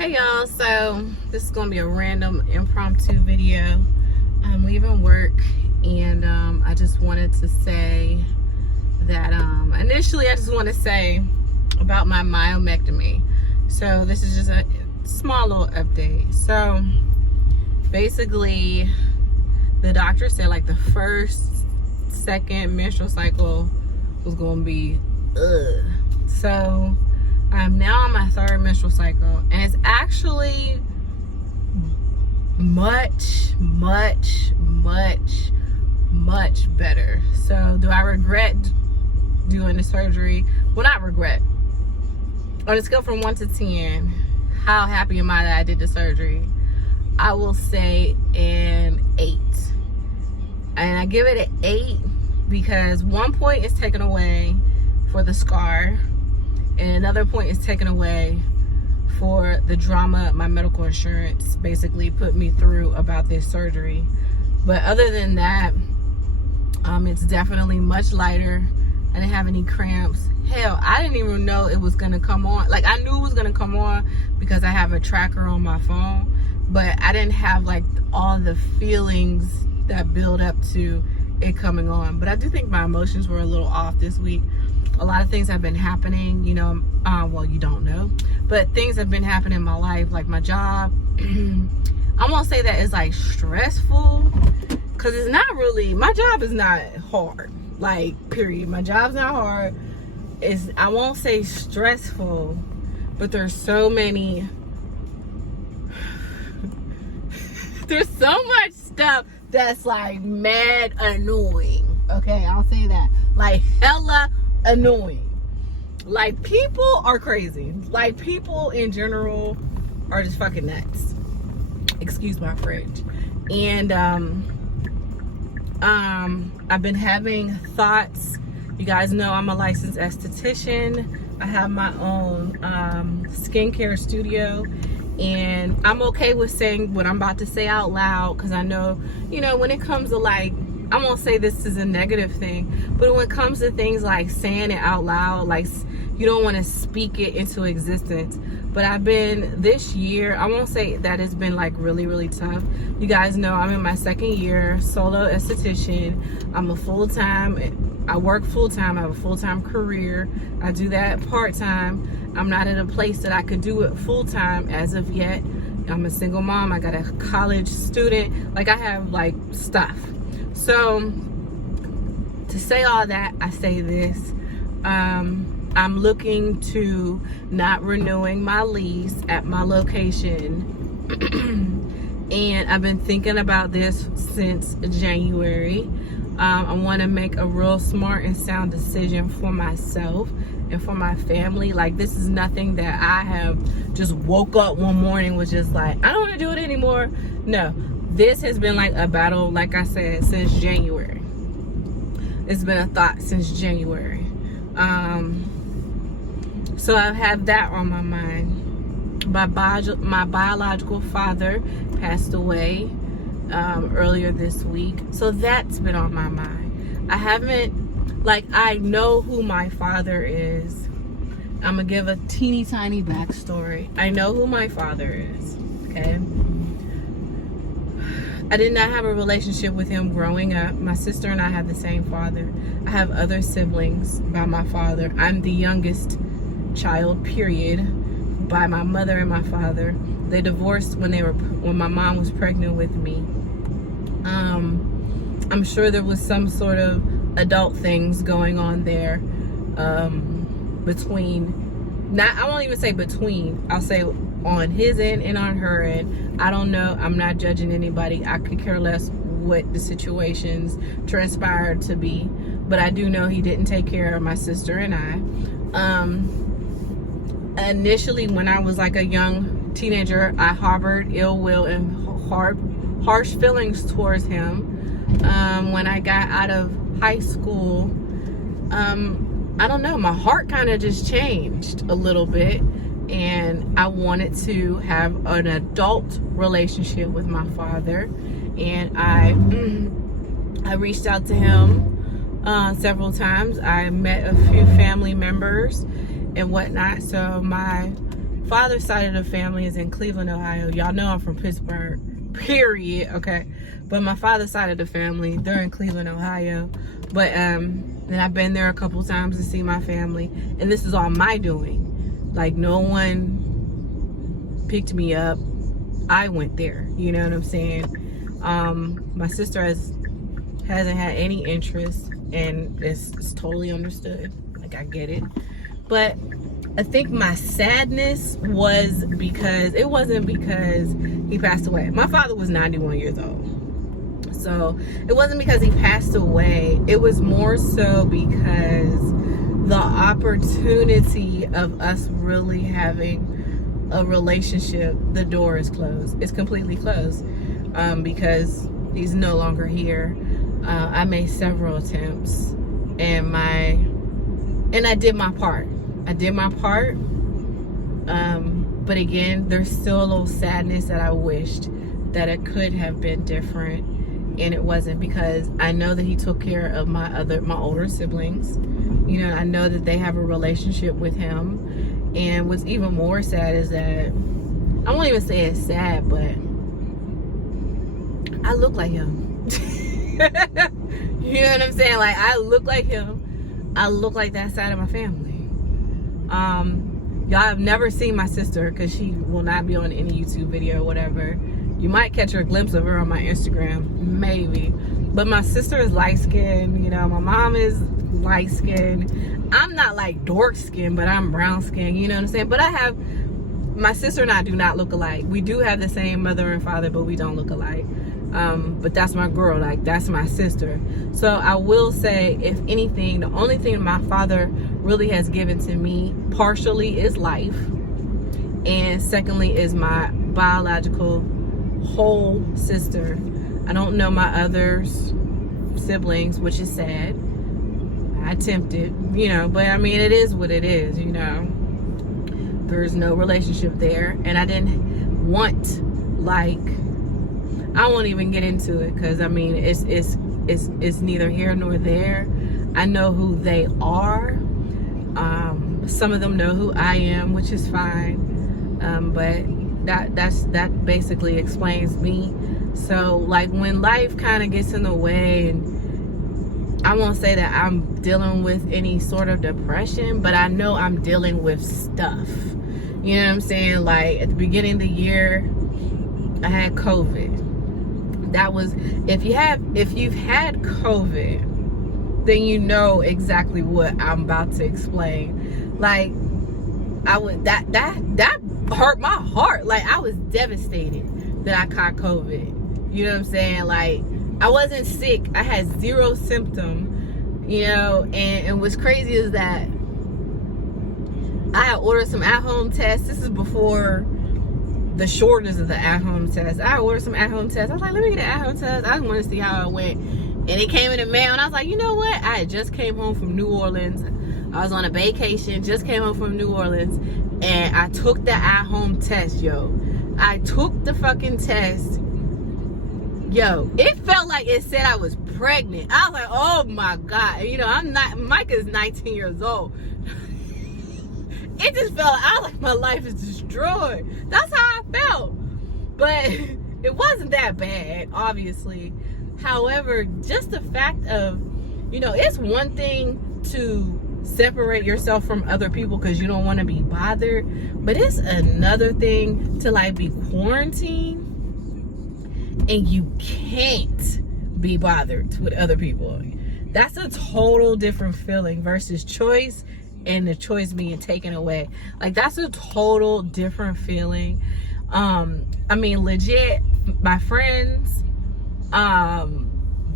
Hey y'all, so this is gonna be a random impromptu video. I'm leaving work and I just wanted to say that initially I just want to say about my myomectomy. So this is just a small little update. So basically the doctor said like the second menstrual cycle was gonna be so I'm now on my third menstrual cycle, and it's actually much better. So do I regret doing the surgery? Well, not regret. On a scale from 1 to 10, how happy am I that I did the surgery? I will say an 8. And I give it an 8 because 1 point is taken away for the scar, and another point is taken away for the drama my medical insurance basically put me through about this surgery. But other than that, it's definitely much lighter. I didn't have any cramps. Hell, I didn't even know it was gonna come on. Like, I knew it was gonna come on because I have a tracker on my phone, but I didn't have like all the feelings that build up to it coming on. But I do think my emotions were a little off this week. A lot of things have been happening, you know, well, you don't know, but things have been happening in my life, like my job. I won't say that it's like stressful, because it's not really, my job is not hard, like, period. My job's not hard. I won't say stressful, but there's so many, there's so much stuff that's like mad annoying. Okay, I'll say that. Like hella annoying. Like, people are crazy. Like, people in general are just fucking nuts. Excuse my French. And I've been having thoughts. You guys know I'm a licensed esthetician. I have my own skincare studio, and I'm okay with saying what I'm about to say out loud, because I know, you know, when it comes to, like, I won't say this is a negative thing, but when it comes to things like saying it out loud, like, you don't want to speak it into existence. But I've been, this year, I won't say that it's been like really tough. You guys know I'm in my second year, solo esthetician. I'm a full-time, I work full-time, I have a full-time career. I do that part-time. I'm not in a place that I could do it full-time as of yet. I'm a single mom, I got a college student, like, I have like stuff. So to say all that, I say this, I'm looking to not renewing my lease at my location. And I've been thinking about this since January. I want to make a real smart and sound decision for myself and for my family. Like, this is nothing that I have just woke up one morning was just like, I don't want to do it anymore. No, this has been like a battle, like I said, since January. It's been a thought since January. So I've had that on my mind. My biological father passed away earlier this week, so that's been on my mind. I haven't, like, I know who my father is. I'm gonna give a teeny tiny backstory. I know who my father is, okay? I did not have a relationship with him growing up. My sister and I have the same father. I have other siblings by my father. I'm the youngest child, period, by my mother and my father. They divorced when my mom was pregnant with me. I'm sure there was some sort of adult things going on there between, I won't even say between, I'll say on his end and on her end. I don't know. I'm not judging anybody. I could care less what the situations transpired to be, but I do know he didn't take care of my sister and I. Initially, when I was like a young teenager, I harbored ill will and harsh feelings towards him. When I got out of high school, I don't know, my heart kind of just changed a little bit, and I wanted to have an adult relationship with my father. And I reached out to him several times. I met a few family members and whatnot. So my father's side of the family is in Cleveland, Ohio. Y'all know I'm from Pittsburgh, period, okay? But my father's side of the family, they're in Cleveland, Ohio. But and I've been there a couple times to see my family, and this is all my doing. Like, no one picked me up. I went there, you know what I'm saying? My sister hasn't had any interest, and it's totally understood. Like, I get it. But I think my sadness was because, it wasn't because he passed away. My father was 91 years old. So it wasn't because he passed away. It was more so because the opportunity of us really having a relationship, the door is closed. It's completely closed because he's no longer here. I made several attempts, and I did my part. I did my part. But again, there's still a little sadness that I wished that it could have been different, and it wasn't, because I know that he took care of my older siblings. You know, I know that they have a relationship with him. And what's even more sad is that, I won't even say it's sad, but I look like him. You know what I'm saying? Like, I look like him. I look like that side of my family. Y'all have never seen my sister because she will not be on any YouTube video or whatever. You might catch a glimpse of her on my Instagram, maybe. But my sister is light-skinned, you know, my mom is light-skinned. I'm not like dark-skinned, but I'm brown-skinned, you know what I'm saying? But my sister and I do not look alike. We do have the same mother and father, but we don't look alike. But that's my girl, like, that's my sister. So I will say, if anything, the only thing my father really has given to me partially is life, and secondly is my biological whole sister. I don't know my other siblings, which is sad. I attempted, you know, but I mean, it is what it is, you know. There's no relationship there, and I didn't want, like, I won't even get into it, because I mean, it's neither here nor there. I know who they are. Some of them know who I am, which is fine. But that basically explains me. So, like, when life kind of gets in the way, and I won't say that I'm dealing with any sort of depression, but I know I'm dealing with stuff. You know what I'm saying? Like, at the beginning of the year, I had COVID. That was, if you've had COVID, then you know exactly what I'm about to explain. Like, that hurt my heart. Like, I was devastated that I caught COVID. You know what I'm saying? Like, I wasn't sick. I had zero symptom, you know, and what's crazy is that I had ordered some at-home tests. This is before the shortness of the at-home test. I ordered some at-home tests. I was like, let me get an at-home test. I just want to see how it went. And it came in the mail, and I was like, you know what? I had just came home from New Orleans. I was on a vacation, just came home from New Orleans, and I took the at-home test, yo. I took the fucking test. Yo, it felt like it said I was pregnant. I was like, oh my God. You know, Mike is 19 years old. It just felt like my life is destroyed. That's how I felt. But it wasn't that bad, obviously. However, just the fact of, you know, it's one thing to separate yourself from other people because you don't want to be bothered, but it's another thing to, like, be quarantined and you can't be bothered with other people. That's a total different feeling versus choice, and the choice being taken away. Like, that's a total different feeling. I mean, legit, my friends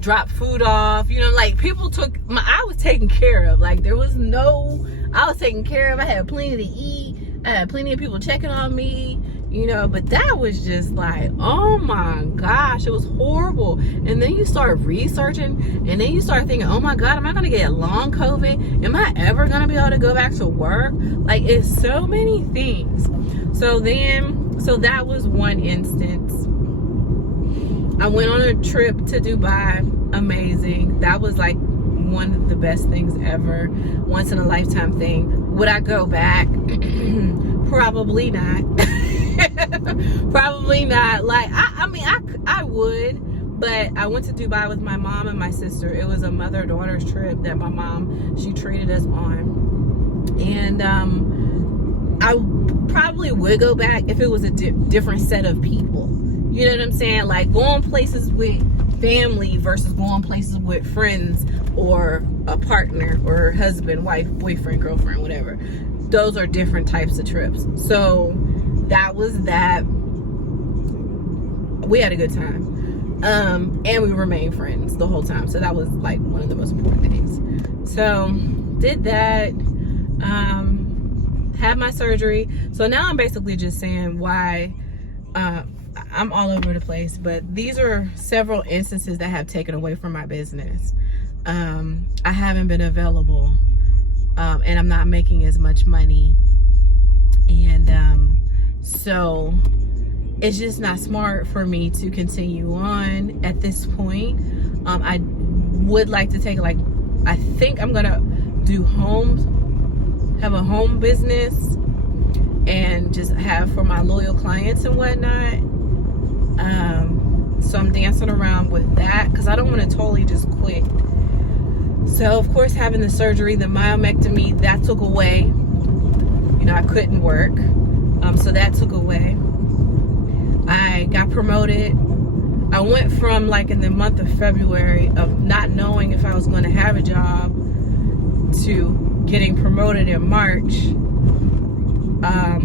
dropped food off, you know, like, people I was taken care of. Like, I was taken care of. I had plenty to eat. I had plenty of people checking on me, you know, but that was just like, oh my gosh, it was horrible. And then you start researching, and then you start thinking, oh my God, am I gonna get long COVID? Am I ever gonna be able to go back to work? Like, it's so many things. So that was one instance. I went on a trip to Dubai. Amazing. That was like one of the best things ever. Once in a lifetime thing. Would I go back? Probably not. Probably not. Like, I mean, I would, but I went to Dubai with my mom and my sister. It was a mother-daughter trip that my mom, she treated us on. And I probably would go back if it was a different set of people. You know what I'm saying? Like, going places with family versus going places with friends or a partner or husband, wife, boyfriend, girlfriend, whatever. Those are different types of trips. So that was that. We had a good time. And we remained friends the whole time. So that was like one of the most important things. So did that. Had my surgery. So now I'm basically just saying why I'm all over the place, but these are several instances that have taken away from my business. I haven't been available, and I'm not making as much money, and so it's just not smart for me to continue on at this point. I would like to take, like, I think I'm gonna do have a home business and just have for my loyal clients and whatnot. So I'm dancing around with that because I don't want to totally just quit. So of course, having the surgery, the myomectomy, that took away. You know, I couldn't work, so that took away. I got promoted. I went from, like, in the month of February of not knowing if I was going to have a job to getting promoted in March,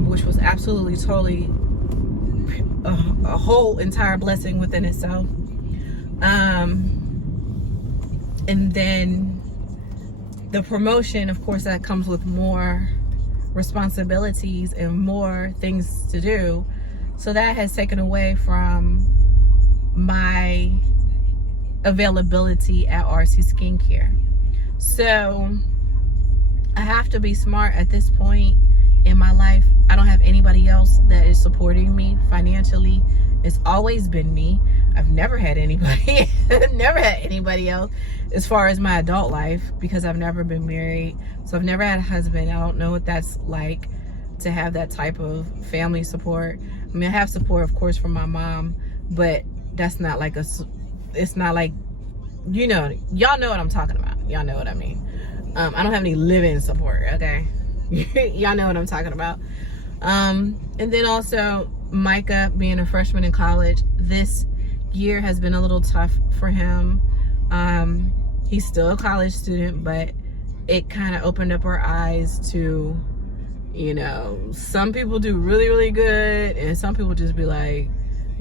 which was absolutely totally a whole entire blessing within itself. And then the promotion, of course, that comes with more responsibilities and more things to do. So that has taken away from my availability at RC Skincare. So I have to be smart at this point in my life. I don't have anybody else that is supporting me financially. It's always been me. I've never had anybody, never had anybody else as far as my adult life, because I've never been married. So I've never had a husband. I don't know what that's like to have that type of family support. I mean, I have support, of course, from my mom, but that's not like it's not like, you know, y'all know what I'm talking about. Y'all know what I mean. I don't have any living support, okay? Y'all know what I'm talking about. And then also Micah being a freshman in college, this year has been a little tough for him. He's still a college student, but it kind of opened up our eyes to, you know, some people do really, really good, and some people just be like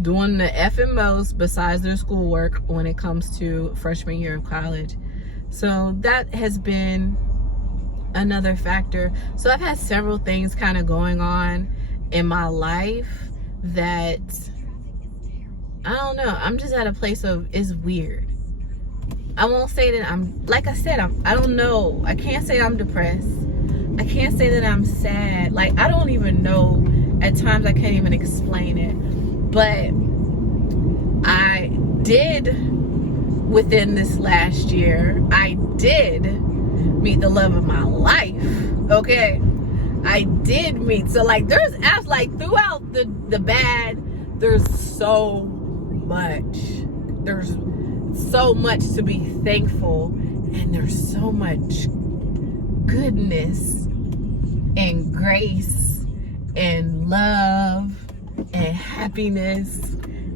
doing the effing most besides their schoolwork when it comes to freshman year of college. So that has been another factor. So I've had several things kind of going on in my life that, I don't know, I'm just at a place of, it's weird. I won't say that I'm, like I said, I don't know. I can't say I'm depressed. I can't say that I'm sad. Like, I don't even know. At times I can't even explain it. But I did, within this last year, I did meet the love of my life. Okay? I did meet. So, like, there's apps, like, throughout the bad, there's so much. There's so much to be thankful, and there's so much goodness and grace and love and happiness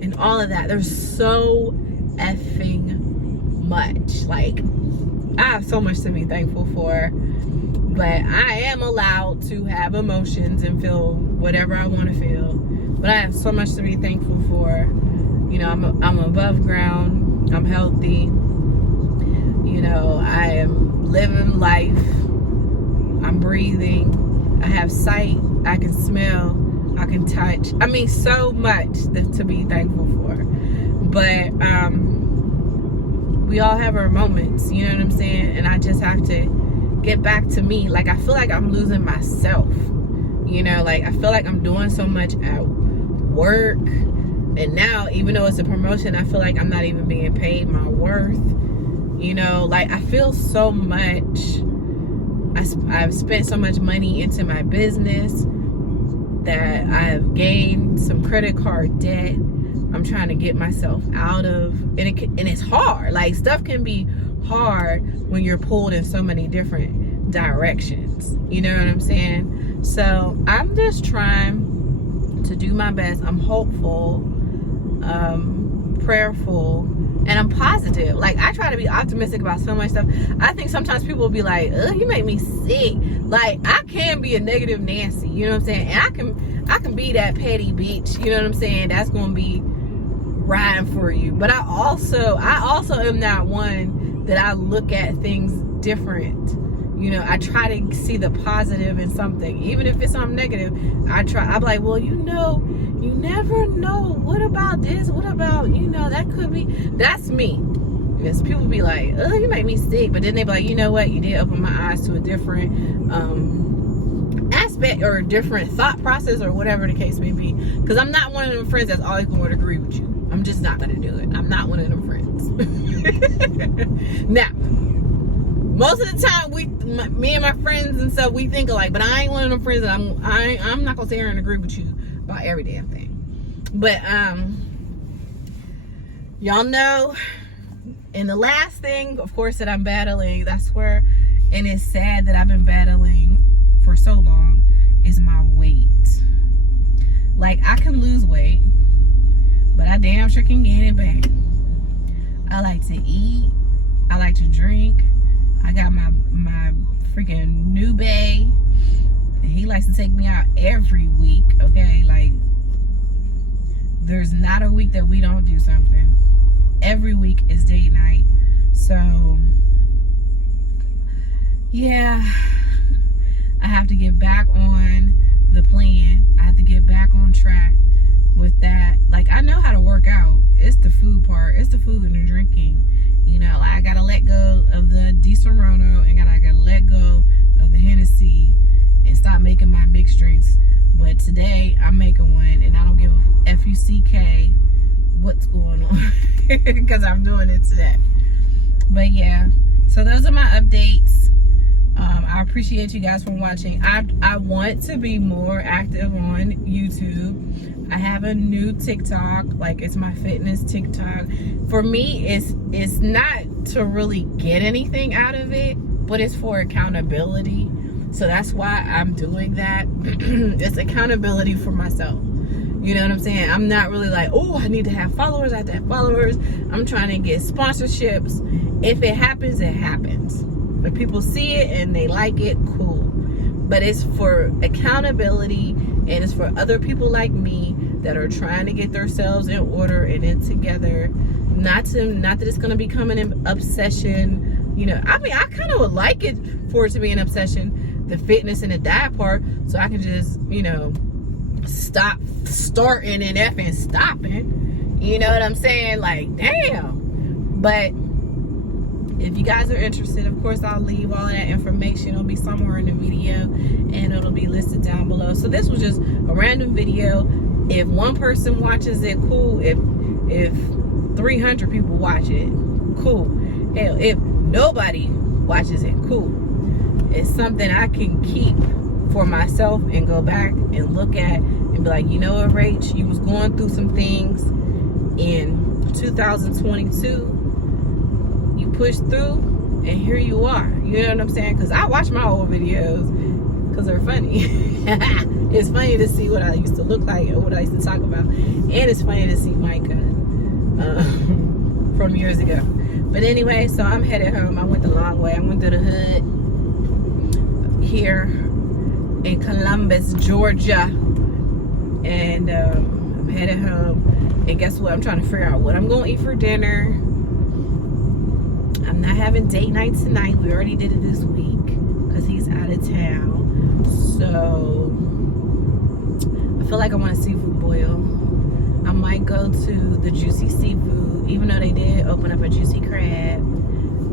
and all of that. There's so effing much. Like, I have so much to be thankful for, but I am allowed to have emotions and feel whatever I want to feel. But I have so much to be thankful for. You know, I'm above ground. I'm healthy. You know, I am living life. I'm breathing. I have sight. I can smell. I can touch. I mean, so much to be thankful for. But we all have our moments, you know what I'm saying? And I just have to get back to me. Like, I feel like I'm losing myself. You know, like, I feel like I'm doing so much at work. And now, even though it's a promotion, I feel like I'm not even being paid my worth. You know, like, I feel so much. I've spent so much money into my business. that I have gained some credit card debt. I'm trying to get myself out of, and it's hard. Like, stuff can be hard when you're pulled in so many different directions. You know what I'm saying? So I'm just trying to do my best. I'm hopeful, prayerful, and I'm positive. Like, I try to be optimistic about so much stuff. I think sometimes people will be like, ugh, you make me sick. Like, I can be a negative Nancy, you know what I'm saying? And I can be that petty bitch, you know what I'm saying? That's gonna be riding for you. But I also am not one that I look at things different. You know, I try to see the positive in something, even if it's something negative. I'm like, well, you know, you never know. What about this? What about, you know, that could be. That's me. Because people be like, oh, you make me sick. But then they be like, you know what? You did open my eyes to a different aspect or a different thought process or whatever the case may be. Because I'm not one of them friends that's always going to agree with you. I'm just not going to do it. I'm not one of them friends. Now, most of the time, me and my friends and stuff, we think alike. But I ain't one of them friends that I'm not going to sit here and agree with you about every damn thing. But y'all know, and the last thing, of course, that I'm battling, that's where, and it's sad that I've been battling for so long, is my weight. Like, I can lose weight, but I damn sure can gain it back. I like to eat. I like to drink. I got my freaking new bae. He likes to take me out every week, okay? Like, there's not a week that we don't do something. Every week is date night. So, yeah, I have to get back on the plan. I have to get back on track with that. Like, I know how to work out. It's the food part. It's the food and the drinking. You know, I gotta let go of the Di-Serono, and I gotta let go of the Hennessy and stop making my mixed drinks. But today I'm making one, and I don't give a F-U-C-K what's going on because I'm doing it today. But yeah, so those are my updates. I appreciate you guys for watching. I want to be more active on YouTube. I have a new TikTok, like, it's my fitness TikTok. For me, it's not to really get anything out of it, but it's for accountability. So that's why I'm doing that. It's accountability for myself. You know what I'm saying? I'm not really like, oh, I need to have followers. I have to have followers. I'm trying to get sponsorships. If it happens, it happens. If people see it and they like it, cool. But it's for accountability, and it's for other people like me that are trying to get themselves in order and in together. Not that it's gonna become an obsession. You know, I mean, I kind of would like it for it to be an obsession, the fitness and the diet part, so I can just, you know, stop starting and effing stopping. You know what I'm saying? Like, damn. But if you guys are interested, of course, I'll leave all of that information. It'll be somewhere in the video, and it'll be listed down below. So this was just a random video. If one person watches it, cool. If 300 people watch it, cool. Hell, if nobody watches it, cool. It's something I can keep for myself and go back and look at and be like, you know what, Rach, you was going through some things in 2022. You pushed through, and here you are. You know what I'm saying? Because I watch my old videos because they're funny. It's funny to see what I used to look like or what I used to talk about, and it's funny to see Micah from years ago. But anyway, so I'm headed home. I went the long way. I went through the hood here in Columbus, Georgia, and I'm headed home. And guess what? I'm trying to figure out what I'm going to eat for dinner. I'm not having date night tonight. We already did it this week because he's out of town. So I feel like I want a seafood boil. I might go to the Juicy Seafood, even though they did open up a Juicy Crab.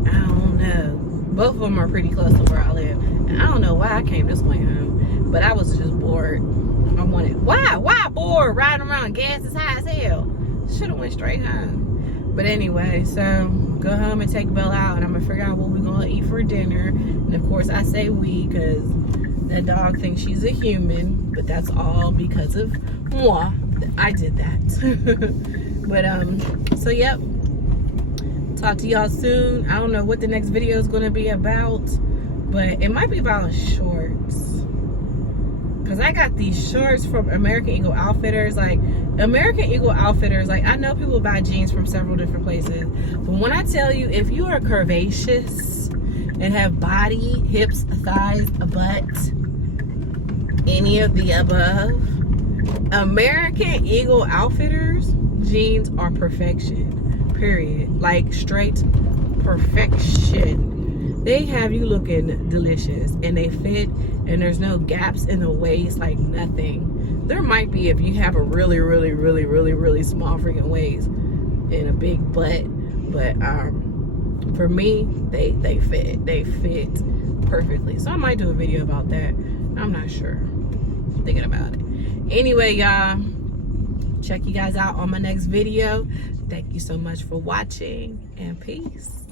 I don't know. Both of them are pretty close to where I live. And I don't know why I came this way home, but I was just bored. I wanted, why bored? Riding around, gas is high as hell. Should have went straight home. But anyway, so go home and take Bella out, and I'm gonna figure out what we're gonna eat for dinner. And of course, I say we because That dog thinks she's a human, but that's all because of moi. I did that. But so yep. Talk to y'all soon. I don't know what the next video is gonna be about, but it might be about shorts. Cause I got these shorts from American Eagle Outfitters. Like American Eagle Outfitters, like I know people buy jeans from several different places, but when I tell you, if you are curvaceous and have body, hips, thighs, a butt, any of the above, American Eagle Outfitters jeans are perfection, period. Like straight perfection. They have you looking delicious, and they fit, and there's no gaps in the waist, like nothing. There might be if you have a really small freaking waist and a big butt, but for me, they fit perfectly. So I might do a video about that. I'm not sure. I'm thinking about it. Anyway, y'all, check you guys out on my next video. Thank you so much for watching, and peace.